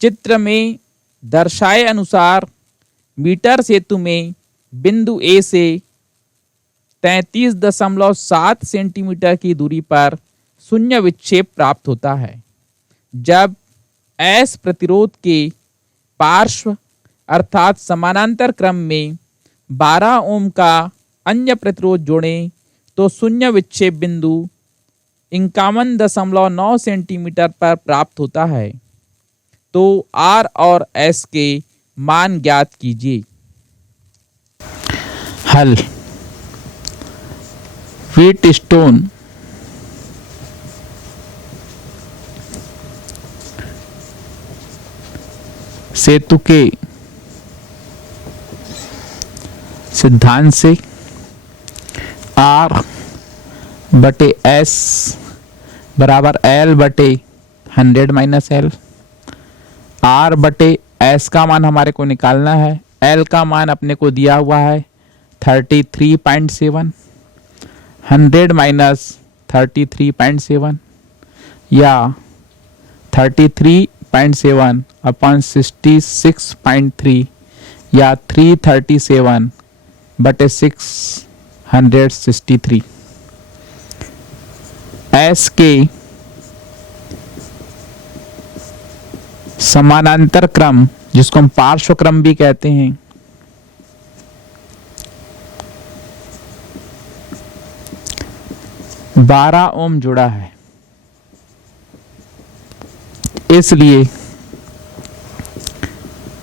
चित्र में दर्शाए अनुसार मीटर सेतु में बिंदु ए से 33.7 सेंटीमीटर की दूरी पर शून्य विक्षेप प्राप्त होता है। जब एस प्रतिरोध के पार्श्व अर्थात समानांतर क्रम में 12 ओम का अन्य प्रतिरोध जोड़ें तो शून्य विक्षेप बिंदु 51.9 सेंटीमीटर पर प्राप्त होता है। तो आर और एस के मान ज्ञात कीजिए। हल। व्हीटस्टोन सेतु के सिद्धांत से आर बटे एस बराबर एल बटे 100 माइनस एल। आर बटे एस का मान हमारे को निकालना है। एल का मान अपने को दिया हुआ है 33.7, 100 माइनस 33.7 या 33.7 अपॉन 66.3 या 337 बटे 663। एस के समानांतर क्रम जिसको हम पार्श्व क्रम भी कहते हैं, बारह ओम जुड़ा है, इसलिए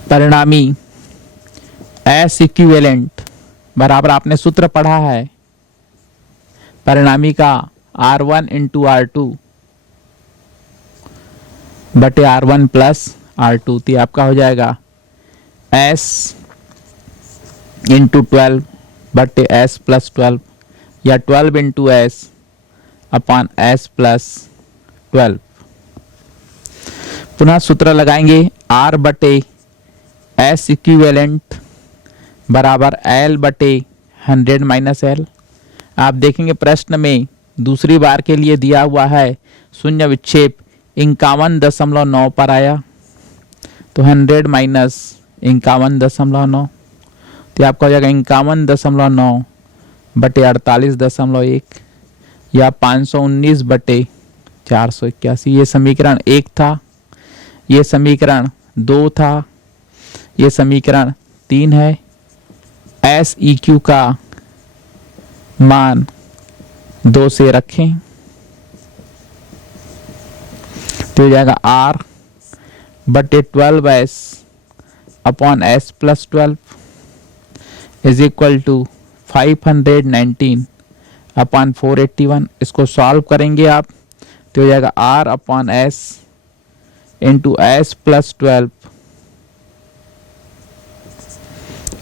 परिणामी एस इक्विवेलेंट बराबर आपने सूत्र पढ़ा है परिणामी का R1 इंटू R2 बटे R1 प्लस R2, तो आपका हो जाएगा S इंटू 12 बटे S प्लस 12 या 12 into S upon S plus 12। पुनः सूत्र लगाएंगे R बटे S इक्विवेलेंट बराबर L बटे 100 माइनस L। आप देखेंगे प्रश्न में दूसरी बार के लिए दिया हुआ है शून्य विक्षेप 51.9 पर आया, तो 100 माइनस 51.9 तो आपका हो जाएगा 51.9 बटे 48.1 या 519 बटे 481। ये समीकरण 1 था, ये समीकरण 2 था, ये समीकरण 3 है। एस ई क्यू का मान 2 से रखें तो हो जाएगा R बटे 12S upon S plus 12 is equal to 519 upon 481। इसको सॉल्व करेंगे आप तो हो जाएगा R upon S into S plus 12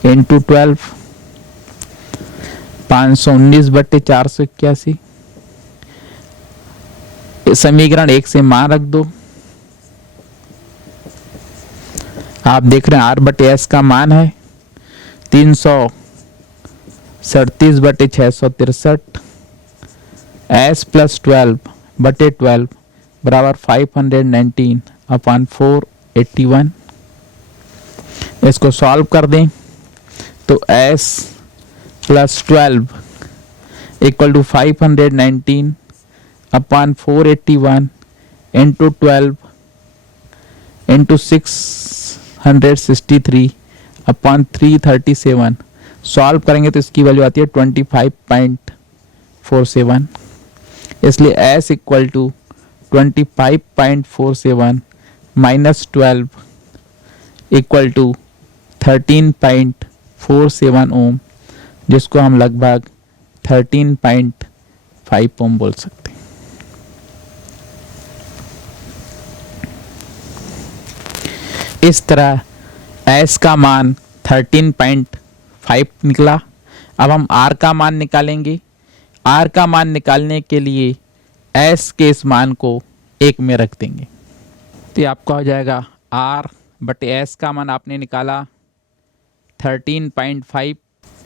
into 12 519 बट्टे 481। समीकरण 1 से मान रख दो। आप देख रहे हैं R बटे S का मान है 337 बटे 663, S प्लस 12 बटे 12 बराबर 519 अपॉन 481। इसको सॉल्व कर दें तो S plus 12 equal to 519 upon 481 into 12 into 663 upon 337। Solve करेंगे तो इसकी वैल्यू आती है 25.47। इसलिए S equal to 25.47 minus 12 equal to 13.47 ohm, जिसको हम लगभग 13.5 ओम बोल सकते हैं। इस तरह S का मान 13.5 निकला। अब हम R का मान निकालेंगे। R का मान निकालने के लिए S के इस मान को 1 में रख देंगे तो आपका हो जाएगा R बटे S का मान आपने निकाला 13.5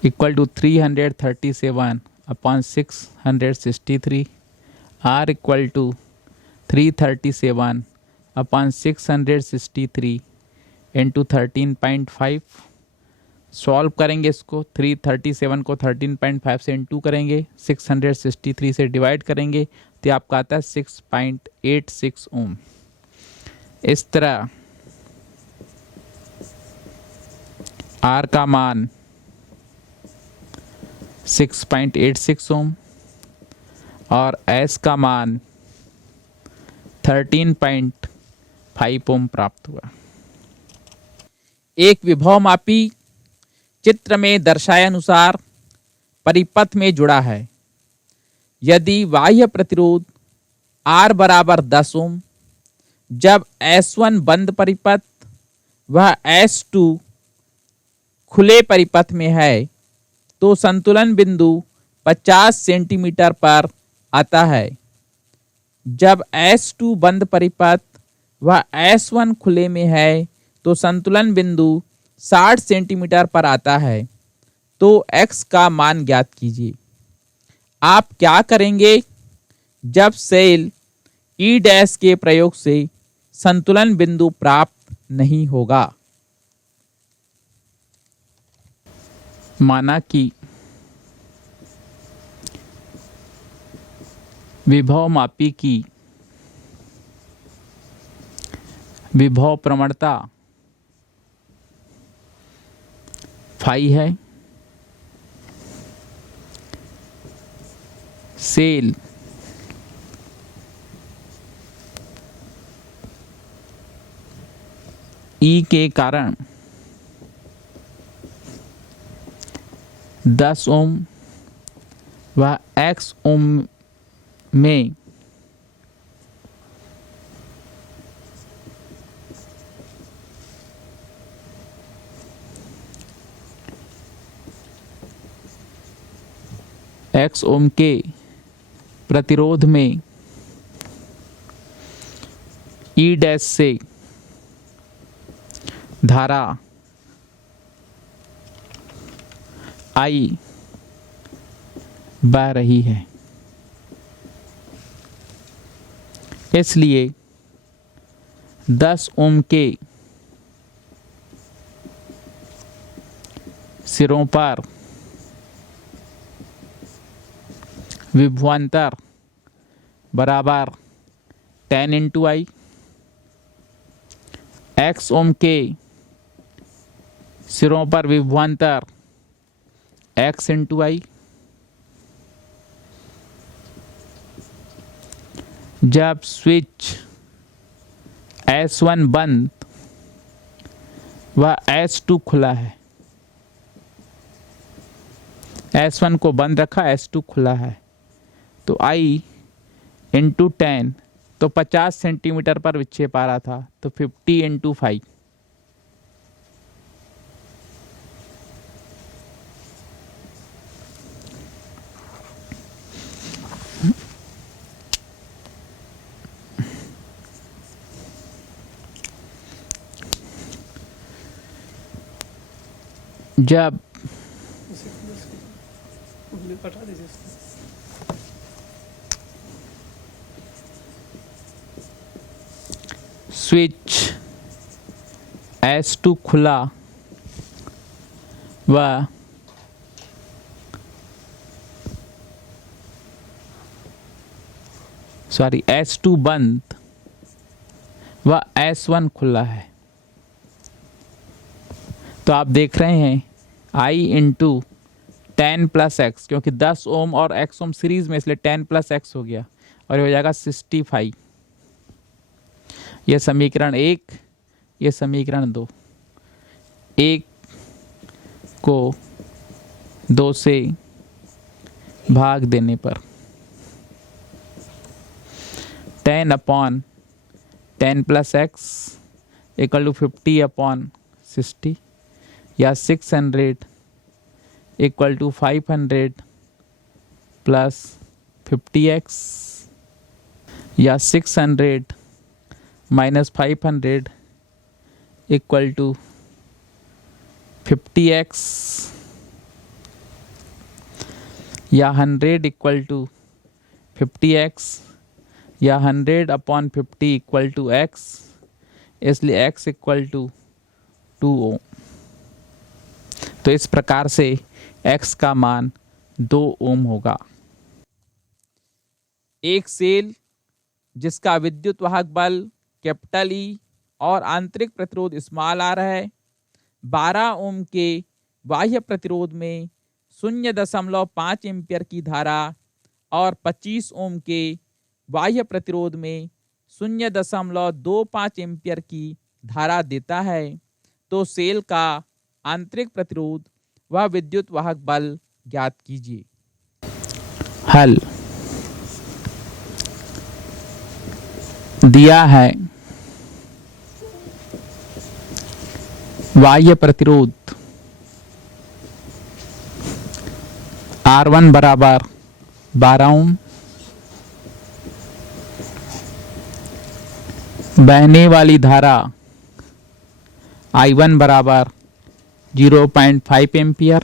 equal to 337 upon 663। R equal to 337 upon 663 into 13.5। Solve करेंगे इसको, 337 को 13.5 से इंटू करेंगे, 663 से डिवाइड करेंगे तो आपका आता है 6.86 ओम। इस तरह आर का मान 6.86 ओम और एस का मान 13.5 ओम प्राप्त हुआ। एक विभवमापी चित्र में दर्शाए अनुसार परिपथ में जुड़ा है। यदि बाह्य प्रतिरोध R बराबर 10 ओम, जब S1 बंद परिपथ वह S2 खुले परिपथ में है तो संतुलन बिंदु 50 सेंटीमीटर पर आता है। जब S2 बंद परिपथ वह S1 खुले में है तो संतुलन बिंदु 60 सेंटीमीटर पर आता है। तो x का मान ज्ञात कीजिए। आप क्या करेंगे? जब सेल E डैश के प्रयोग से संतुलन बिंदु प्राप्त नहीं होगा। माना कि विभवमापी की विभव प्रवणता फाई है। सेल ई के कारण 10 ओम व x ओम में x ओम के प्रतिरोध में ई डैश से धारा आई बह रही है। इसलिए 10 ओम के सिरों पर विभवांतर बराबर 10 इंटू आई। x ओम के सिरों पर विभवांतर x इंटू आई। जब स्विच S1 बंद व S2 खुला है, S1 को बंद रखा, S2 खुला है, तो I इंटू 10 तो 50 सेंटीमीटर पर विक्षेप आ रहा था, तो 50 इंटू 5 जब स्विच S2 खुला व S2 बंद व S1 खुला है, तो आप देख रहे हैं I इंटू 10 प्लस एक्स, क्योंकि 10 ओम और x ओम सीरीज में, इसलिए 10 प्लस एक्स हो गया और ये हो जाएगा 65। ये समीकरण 1, ये समीकरण 2। 1 को 2 से भाग देने पर 10 upon 10 plus x equal to 50 upon 60, या 600 इक्वल टू 500 प्लस 50x, या 600 माइनस 500 इक्वल टू 50x, या 100 इक्वल टू 50x, या 100 अपॉन 50 इक्वल टू x, इसलिए x इक्वल टू 2 ओम। तो इस प्रकार से x का मान 2 ओम होगा। एक सेल जिसका विद्युत वाहक बल कैपिटल ई और आंतरिक प्रतिरोध स्मॉल आर है, 12 ओम के बाह्य प्रतिरोध में 0.5 एम्पियर की धारा और 25 ओम के बाह्य प्रतिरोध में 0.25 एम्पियर की धारा देता है, तो सेल का आंतरिक प्रतिरोध व विद्युत वाहक बल ज्ञात कीजिए। हल दिया है बाह्य प्रतिरोध R1 बराबर 12 ओम, बहने वाली धारा I1 बराबर 0.5 एम्पियर।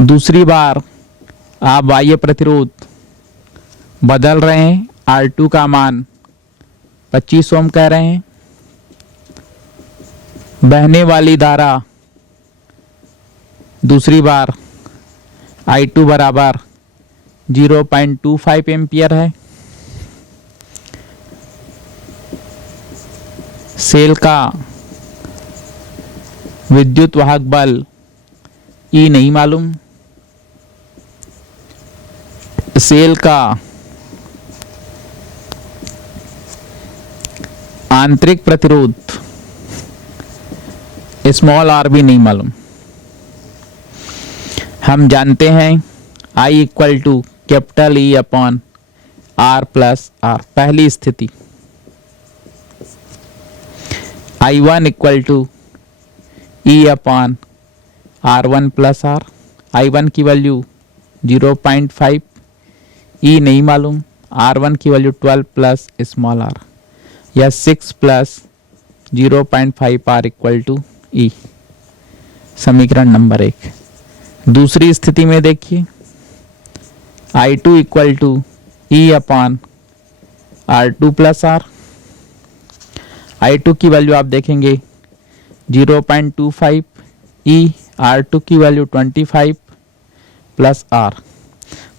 दूसरी बार आप बाह्य प्रतिरोध बदल रहे हैं, R2 का मान 25 ओम कह रहे हैं। बहने वाली धारा दूसरी बार I2 बराबर 0.25 एम्पियर है। सेल का विद्युत वाहक बल E नहीं मालूम। सेल का आंतरिक प्रतिरोध स्मॉल आर भी नहीं मालूम। हम जानते हैं I equal to capital E upon R plus R। पहली स्थिति I1 equal to E upon R1 plus R। I1 की वैल्यू 0.5, E नहीं मालूम, R1 की वैल्यू 12 प्लस स्मॉल r या 6 plus 0.5 R equal to E। समीकरण नंबर 1। दूसरी स्थिति में देखिए I2 equal to E upon R2 plus R। I2 की वैल्यू आप देखेंगे 0.25, E R2 की वैल्यू 25 प्लस R,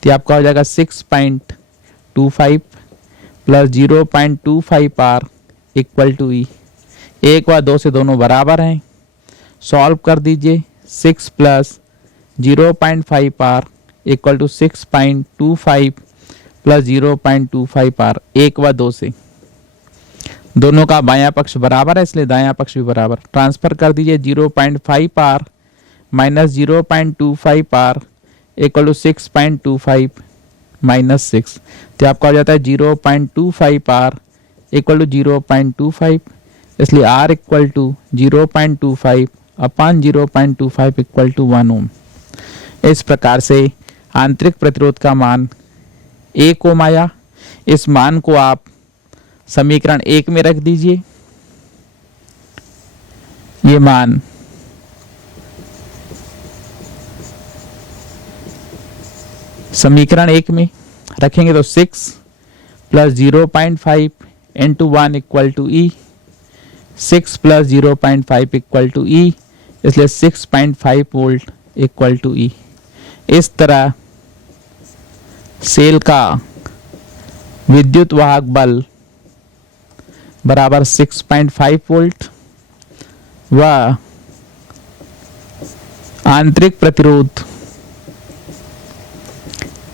तो आपका हो जाएगा 6.25 plus 0.25 R equal to E। 1 व 2 से दोनों बराबर हैं, सॉल्व कर दीजिए। 6 plus 0.5 R equal to 6.25 plus 0.25 R। 1 व 2 से दोनों का बायां पक्ष बराबर है, इसलिए दायां पक्ष भी बराबर। ट्रांसफर कर दीजिए 0.5 R minus 0.25 R equal to 6.25 minus 6, तो आपका हो जाता है 0.25 R इक्वल टू 0.25, इसलिए R equal to 0.25 upon 0.25 equal to 1 ohm. इस प्रकार से आंतरिक प्रतिरोध का मान 1 ओम आया। इस मान को आप समीकरण 1 में रख दीजिए। ये मान समीकरण 1 में रखेंगे तो 6 plus 0.5 into 1 equal to E। 6 plus 0.5 equal to E, इसलिए 6.5 वोल्ट इक्वल टू E। इस तरह सेल का विद्युत वाहक बल बराबर 6.5 वोल्ट व आंतरिक प्रतिरोध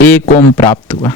1 ओम प्राप्त हुआ।